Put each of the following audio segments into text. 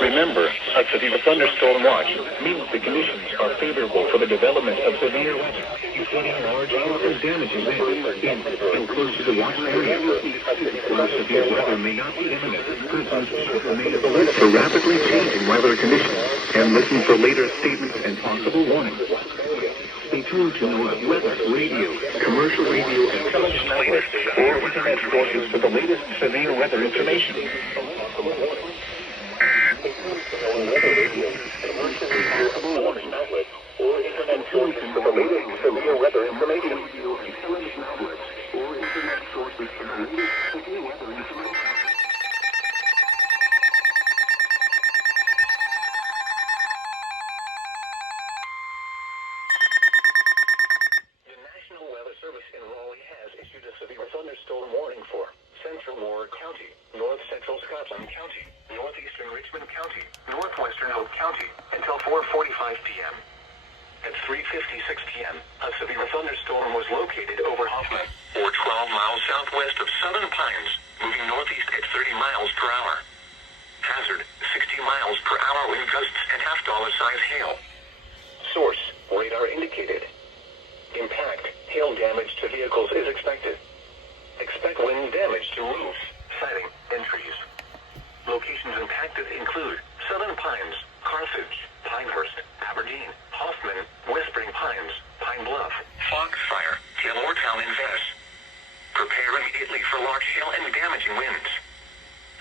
Remember, a severe thunderstorm watch means the conditions are favorable for the development of severe weather, including large hail and damaging winds in close to the watch area. While severe weather may not be imminent, persons should remain alert for rapidly changing weather conditions and listen for later statements and possible warnings. Stay tuned to North Weather Radio, commercial radio, and television networks, or internet sources for the latest severe weather information. Thunderstorm warning for Central Moore County, North Central Scotland County, Northeastern Richmond County, Northwestern Hope County, until 4:45 p.m. At 3:56 p.m., a severe thunderstorm was located over Hoffman, or 12 miles southwest of Southern Pines, moving northeast at 30 miles per hour. Hazard, 60 miles per hour wind gusts and half-dollar size hail. Source, radar indicated. Impact, hail damage to vehicles is expected. Expect wind damage to roofs, siding, and trees. Locations impacted include Southern Pines, Carthage, Pinehurst, Aberdeen, Hoffman, Whispering Pines, Pine Bluff, Foxfire, Taylortown, and Venice. Prepare immediately for large hail and damaging winds.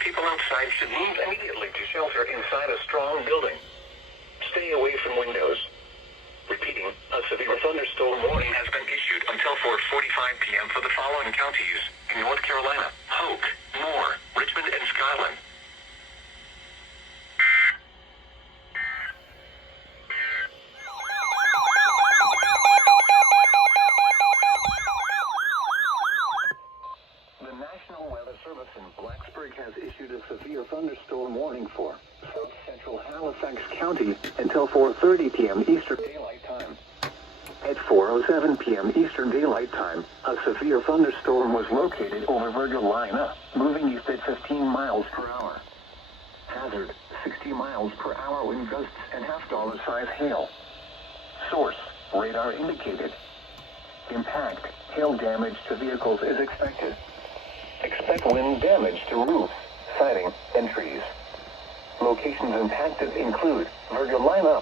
People outside should move immediately to shelter inside a strong building. Stay away from windows. Repeating, a severe thunderstorm warning has been issued until 4:45 p.m. for the following counties in North Carolina: Hoke, Moore, Richmond, and Scotland. The National Weather Service in Blacksburg has issued a severe thunderstorm warning for South Central Halifax County until 4:30 p.m. Eastern Daylight Time. At 4:07 p.m. Eastern Daylight Time, a severe thunderstorm was located over Virgilina, moving east at 15 miles per hour. Hazard, 60 miles per hour wind gusts and half-dollar size hail. Source, radar indicated. Impact, hail damage to vehicles is expected. Expect wind damage to roofs, siding, and trees. Locations impacted include Virgilina,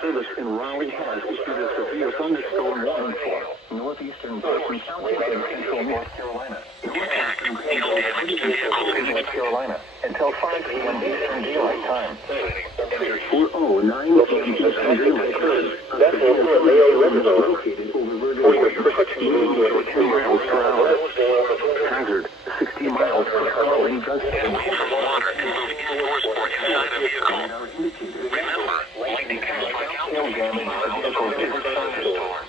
Service in Raleigh has issued a severe thunderstorm warning for northeastern Burton County and central North Carolina. North Carolina until 5 p.m. Eastern Daylight Time. 4:09 p.m. Eastern Daylight Time. A severe thunderstorm is located over Virginia, 10 miles per hour. Hazard, 60 miles per hour wind gusts and water and move indoors or inside a vehicle. Remember, lightning can strike out hail damage to vehicles in a thunderstorm.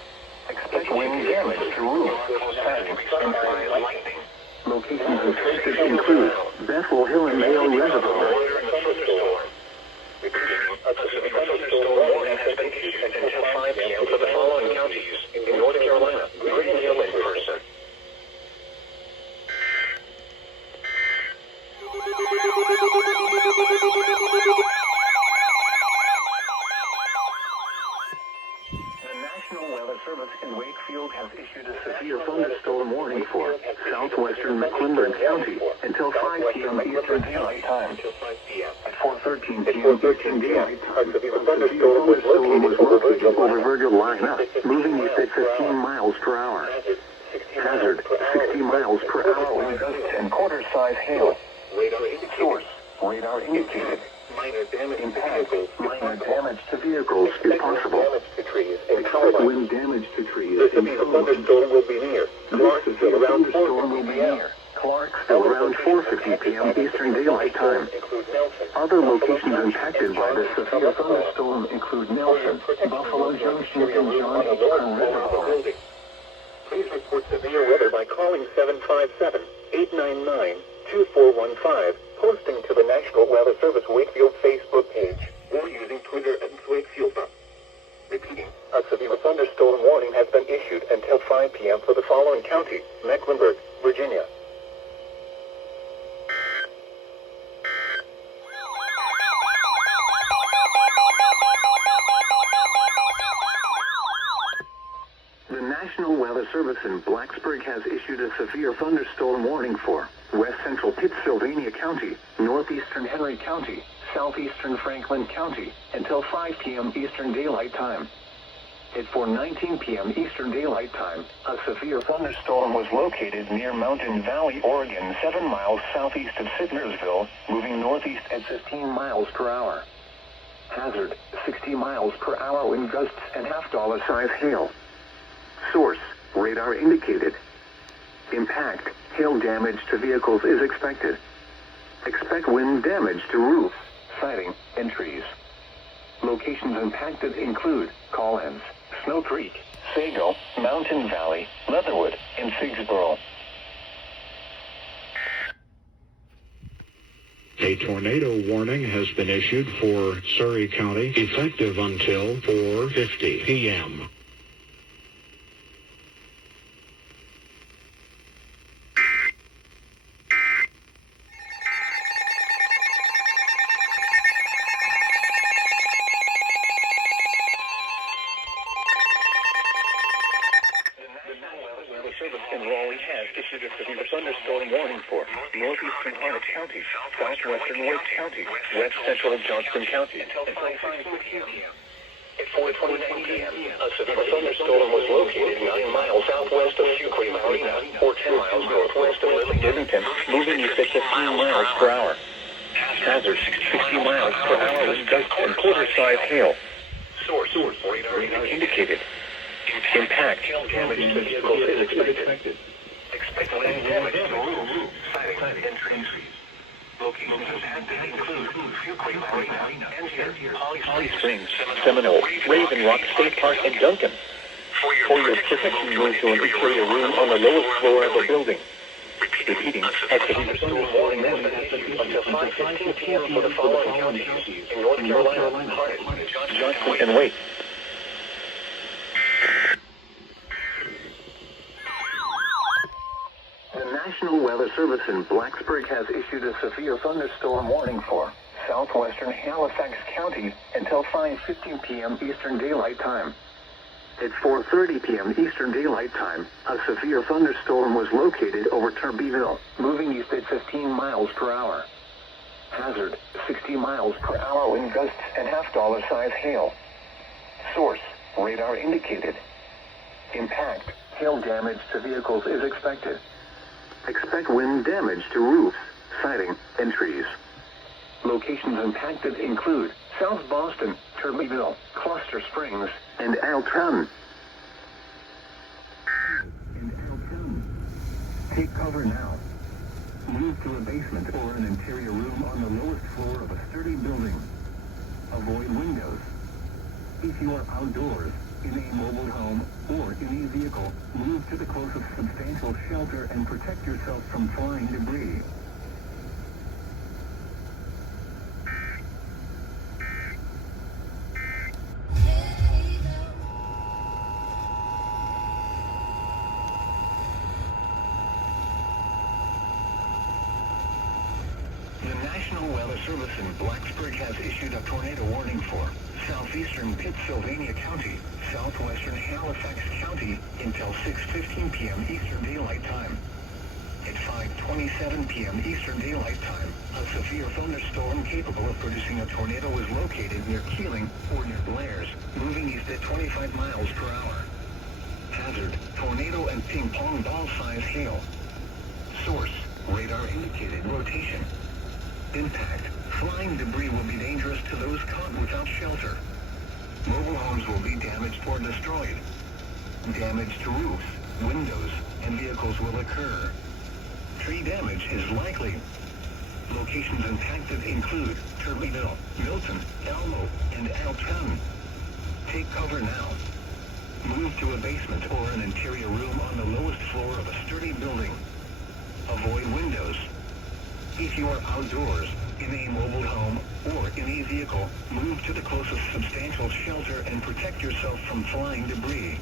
Expect wind damage to roofs, siding, and lightning. Locations affected include Bethel Hill and Mayo Reservoir. A severe thunderstorm warning has been issued until 5 p.m. for the following counties in North Carolina: Green Hill in person. The National Weather Service in Wakefield has issued a severe thunderstorm warning for southwestern Mecklenburg County until 5 p.m. Eastern Daylight Time. At 4:13 p.m. Eastern Daylight Time, a severe thunderstorm was located over Virgil Lineup, moving east at 15 miles per hour. Hazard, 60 miles per hour wind gusts and quarter-size hail. Source, radar indicated. Impact, minor damage to vehicles is possible. Expect wind damage to trees. The severe thunderstorm will be near. Clarksville around 4:50 p.m. Eastern Daylight Time. Other locations impacted by the severe thunderstorm include Nelson, Buffalo Junction, and John H. Reservoir. Please report severe weather by calling 757-899-2415, posting to the National Weather Service Wakefield Facebook page, or using Twitter at Wakefield. Repeating, a severe thunderstorm warning has been issued until 5 p.m. for the following county: Mecklenburg, Virginia. The National Weather Service in Blacksburg has issued a severe thunderstorm warning for west central Pittsylvania County, northeastern Henry County, southeastern Franklin County, until 5 p.m. Eastern Daylight Time. At 4:19 p.m. Eastern Daylight Time, a severe thunderstorm was located near Mountain Valley, Oregon, 7 miles southeast of Sidnersville, moving northeast at 15 miles per hour. Hazard, 60 miles per hour wind gusts and half-dollar-size hail. Source, radar indicated. Impact, hail damage to vehicles is expected. Expect wind damage to roofs, siding, and trees. Locations impacted include Collins, Snow Creek, Sago, Mountain Valley, Leatherwood, and Figsboro. A tornado warning has been issued for Surrey County, effective until 4:50 p.m. In Raleigh has issued a severe thunderstorm warning for northeastern Harnett County, southwestern Wake County, west central Johnston County. At 4:29 p.m., a severe thunderstorm was located 9 miles southwest of Fuquay Marina, or 10 miles northwest of Livingston, moving east at 15 miles per hour. Hazard, 60 miles per hour wind gusts and quarter-size hail. Source, radar indicated. Impact, damage to vehicles is expected. Expect wind damage to roofs, siding, and trees. Locations impacted include Fuquay Marina, Angier, Holly Springs, Seminole, Raven Rock State Park, and Duncan. For your protection, move to an interior room on the lowest floor of the building. Repeating, a severe storm warning has been issued until 5:15 p.m. for the following counties: in North Carolina, Harnett, Johnson, and Wake. The National Weather Service in Blacksburg has issued a severe thunderstorm warning for southwestern Halifax County until 5:15 p.m. Eastern Daylight Time. At 4:30 p.m. Eastern Daylight Time, a severe thunderstorm was located over Turbeville, moving east at 15 miles per hour. Hazard, 60 miles per hour wind gusts and half-dollar-size hail. Source, radar indicated. Impact, hail damage to vehicles is expected. Expect wind damage to roofs, siding, and trees. Locations impacted include South Boston, Turbeville, Cluster Springs, and Alton. Take cover now. Move to a basement or an interior room on the lowest floor of a sturdy building. Avoid windows. If you are outdoors, in a mobile home, or in a vehicle, move to the closest substantial shelter and protect yourself from flying debris. The National Weather Service in Blacksburg has issued a tornado warning for southeastern Pittsylvania County, southwestern Halifax County, until 6:15 p.m. Eastern Daylight Time. At 5:27 p.m. Eastern Daylight Time, a severe thunderstorm capable of producing a tornado was located near Keeling or near Blair's, moving east at 25 miles per hour. Hazard, tornado and ping pong ball size hail. Source, radar indicated rotation. Impact, flying debris will be dangerous to those caught without shelter. Mobile homes will be damaged or destroyed. Damage to roofs, windows, and vehicles will occur. Tree damage is likely. Locations impacted include Turleyville, Milton, Elmo, and Alton. Take cover now. Move to a basement or an interior room on the lowest floor of a sturdy building. Avoid windows. If you are outdoors, in a mobile home, or in a vehicle, move to the closest substantial shelter and protect yourself from flying debris.